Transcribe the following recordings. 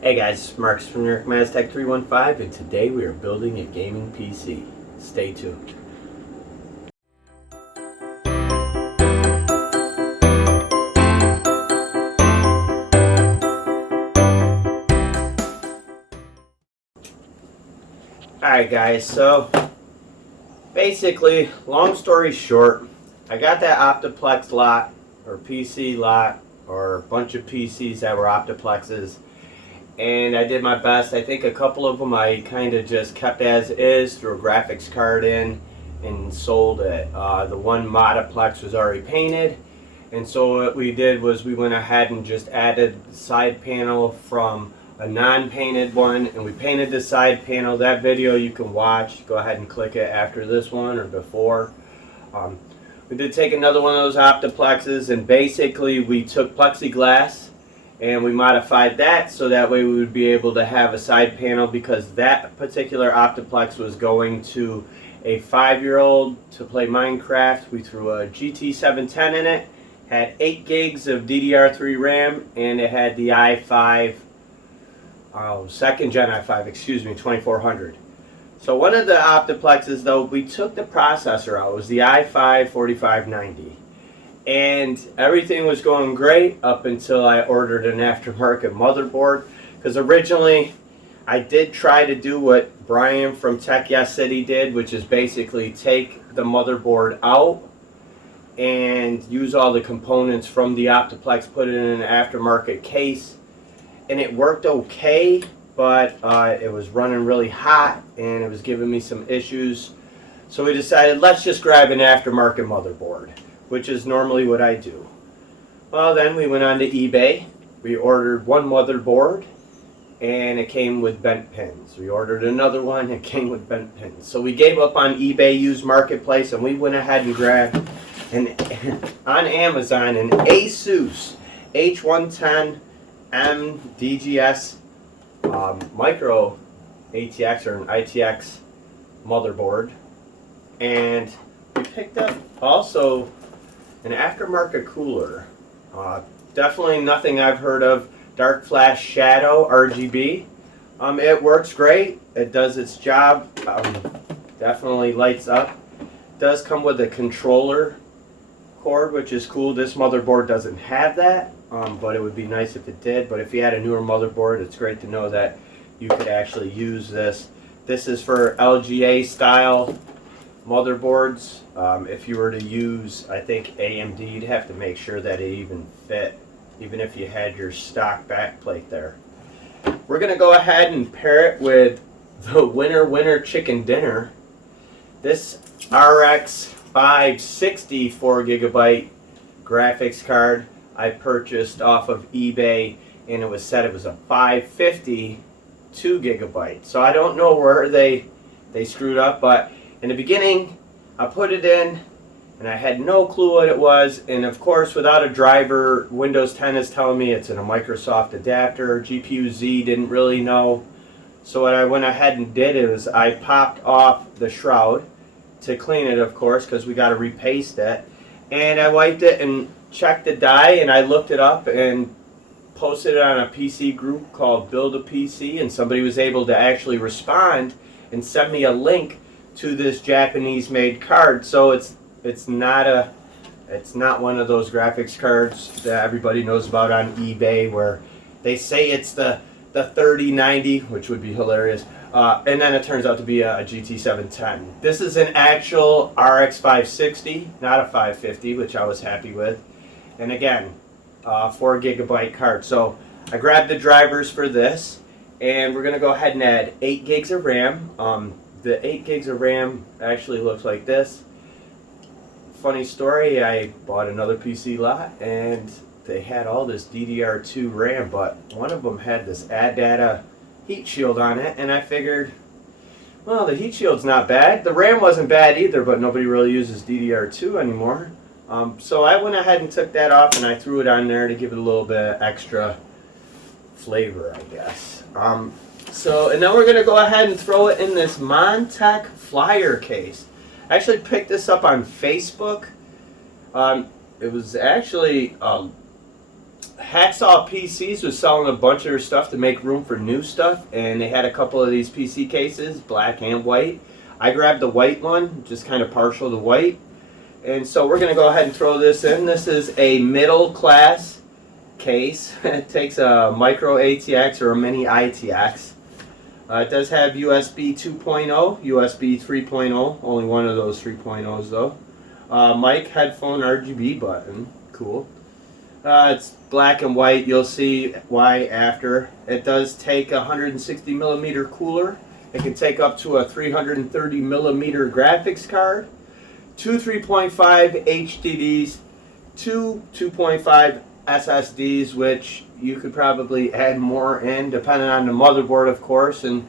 Hey guys, Marcus from Montech 315, and today we are building a gaming PC. Stay tuned. Alright guys, so basically, long story short, I got that Optiplex lot, or PC lot, or a bunch of PCs that were Optiplexes, and I did my best. I think a couple of them I kind of just kept as is, threw a graphics card in, and sold it. The one Modiplex was already painted, and so what we did was we went ahead and just added the side panel from a non-painted one, and we painted the side panel. That video you can watch. Go ahead and click it after this one or before. We did take another one of those Optiplexes, and basically we took plexiglass and we modified that so that way we would be able to have a side panel, because that particular Optiplex was going to a 5-year-old to play Minecraft. We threw a GT 710 in it, had 8 gigs of DDR3 RAM, and it had the i5, second gen i5, 2400. So one of the Optiplexes though, we took the processor out. It was the i5 4590. And everything was going great up until I ordered an aftermarket motherboard. Because originally, I did try to do what Brian from Tech Yes City did, which is basically take the motherboard out and use all the components from the Optiplex, put it in an aftermarket case. And it worked okay, but it was running really hot and it was giving me some issues. So we decided, let's just grab an aftermarket motherboard, which is normally what I do. Well, then we went on to eBay. We ordered one motherboard and it came with bent pins. We ordered another one, it came with bent pins. So we gave up on eBay used marketplace and we went ahead and grabbed on Amazon an Asus H110 MDGS micro ATX or an ITX motherboard. And we picked up also an aftermarket cooler. Definitely nothing I've heard of. Darkflash Shadow RGB. It works great. It does its job. Definitely lights up. Does come with a controller cord, which is cool. This motherboard doesn't have that, but it would be nice if it did. But if you had a newer motherboard, it's great to know that you could actually use this. This is for LGA style motherboards. If you were to use, I think AMD, you'd have to make sure that it even fit, even if you had your stock backplate there. We're going to go ahead and pair it with the winner chicken dinner. This RX 560 4GB graphics card I purchased off of eBay, and it was said it was a 550 2GB. So I don't know where they screwed up, but in the beginning I put it in and I had no clue what it was, and of course without a driver, Windows 10 is telling me it's in a Microsoft adapter. GPU Z didn't really know. So what I went ahead and did is I popped off the shroud to clean it, of course, because we got to repaste it, and I wiped it and checked the die, and I looked it up and posted it on a PC group called Build a PC, and somebody was able to actually respond and send me a link to this Japanese made card. So it's not one of those graphics cards that everybody knows about on eBay where they say it's the 3090, which would be hilarious, and then it turns out to be a GT 710. This is an actual RX 560, not a 550, which I was happy with. And again, 4GB card. So I grabbed the drivers for this, and we're going to go ahead and add 8 gigs of RAM. The 8 gigs of RAM actually looks like this. Funny story, I bought another PC lot and they had all this DDR2 RAM, but one of them had this ADATA heat shield on it, and I figured, well, the heat shield's not bad. The RAM wasn't bad either, but nobody really uses DDR2 anymore. So I went ahead and took that off and I threw it on there to give it a little bit of extra flavor, I guess. And then we're going to go ahead and throw it in this Montech Flyer case. I actually picked this up on Facebook. It was actually Hacksaw PCs was selling a bunch of their stuff to make room for new stuff, and they had a couple of these PC cases, black and white. I grabbed the white one, just kind of partial to white. And so we're going to go ahead and throw this in. This is a middle class case. It takes a micro ATX or a mini ITX. It does have USB 2.0, USB 3.0, only one of those 3.0s though. Mic, headphone, RGB button, cool. It's black and white, you'll see why after. It does take a 160 millimeter cooler. It can take up to a 330 millimeter graphics card, two 3.5 HDDs, two 2.5 SSDs, which you could probably add more in depending on the motherboard, of course, and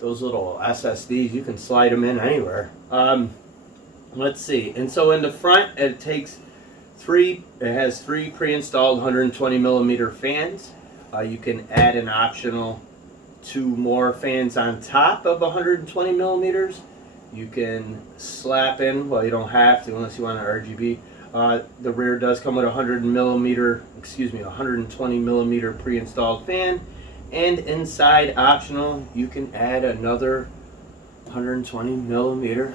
those little SSDs, you can slide them in anywhere. Let's see, and so in the front it has three pre-installed 120 millimeter fans. You can add an optional 2 more fans on top of 120 millimeters. You can slap in, well, you don't have to unless you want an RGB. The rear does come with a 120 millimeter pre-installed fan, and inside optional you can add another 120 millimeter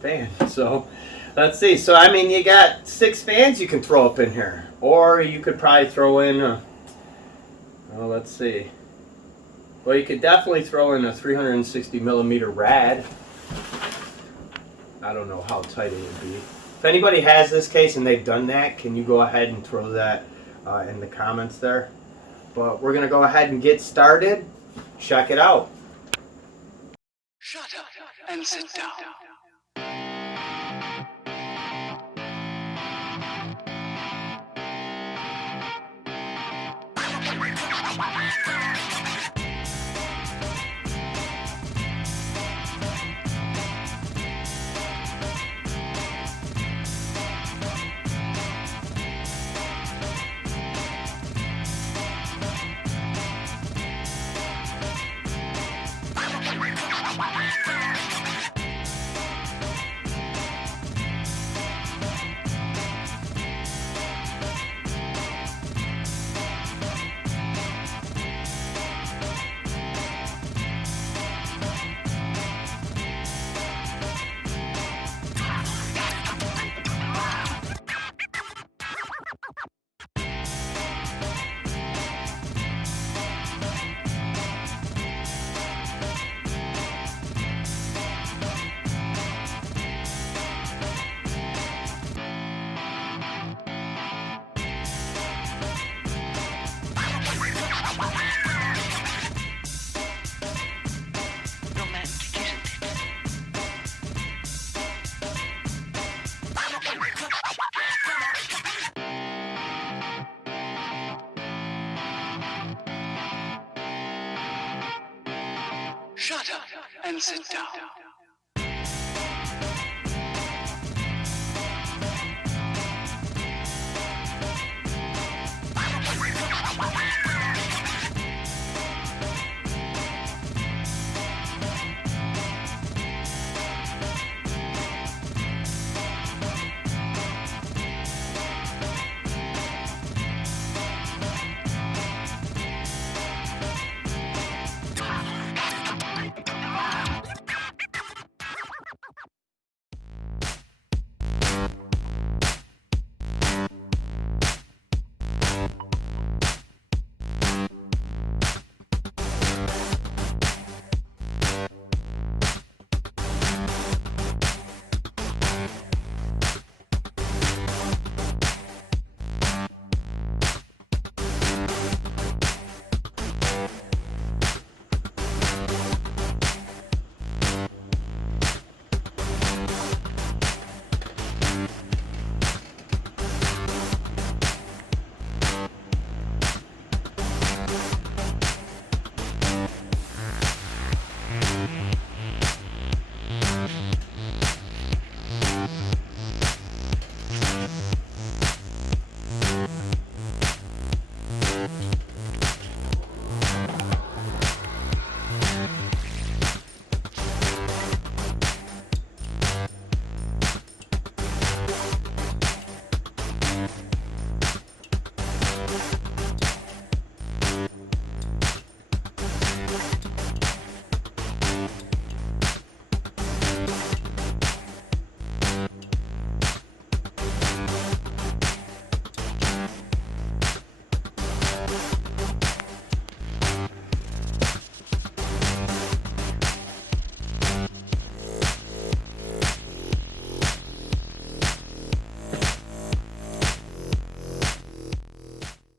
fan. So let's see. So I mean, you got 6 fans you can throw up in here, or you could probably throw in well, let's see. Well, you could definitely throw in a 360 millimeter rad. I don't know how tight it would be. If anybody has this case and they've done that, can you go ahead and throw that in the comments there? But we're going to go ahead and get started. Check it out. Shut up and sit down. Shut up and sit down.